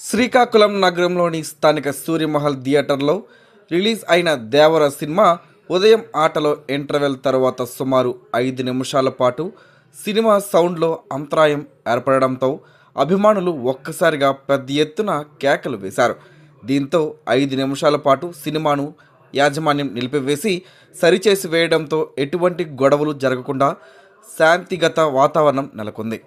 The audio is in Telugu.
శ్రీకాకుళం నగరంలోని స్థానిక సూర్యమహల్ థియేటర్లో రిలీజ్ అయిన దేవర సినిమా ఉదయం ఆటలో ఇంటర్వెల్ తర్వాత సుమారు 5 నిమిషాల పాటు సినిమా సౌండ్లో అంతరాయం ఏర్పడడంతో అభిమానులు ఒక్కసారిగా పెద్ద ఎత్తున కేకలు వేశారు. దీంతో 5 నిమిషాల పాటు సినిమాను యాజమాన్యం నిలిపివేసి సరిచేసి వేయడంతో ఎటువంటి గొడవలు జరగకుండా శాంతిగత వాతావరణం నెలకొంది.